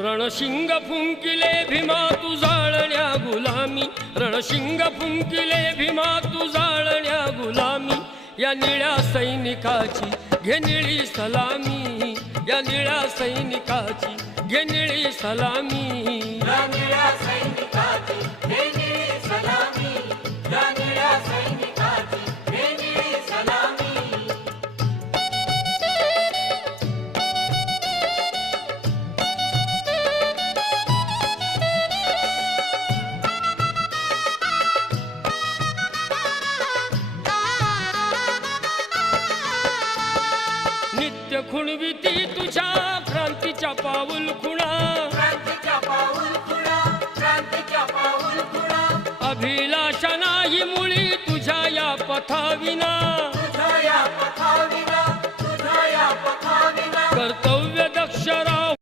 रणशिंग फुंकिले भीमा तू जाळण्या गुलामी, रणशिंग फुंकिले भीमा तू जाळण्या गुलामी. या निळ्या सैनिकाची घे निळी सलामी, या निळ्या सैनिकाची घे निळी सलामी. या निळ्या सैनिकाची घे निळी सलामी, या निळ्या सैनिकाची घे निळी सलामी. नित्य खुणविती तुझ्या क्रांतीच्या पाऊल खुणा, क्रांतीच्या पाऊल खुणा, क्रांतीच्या पाऊल खुणा. अभिलाषा नाही मुळी तुझ्या या पथाविना, तुझ्या या पथाविना, तुझ्या या पथाविना. कर्तव्य दक्ष राहू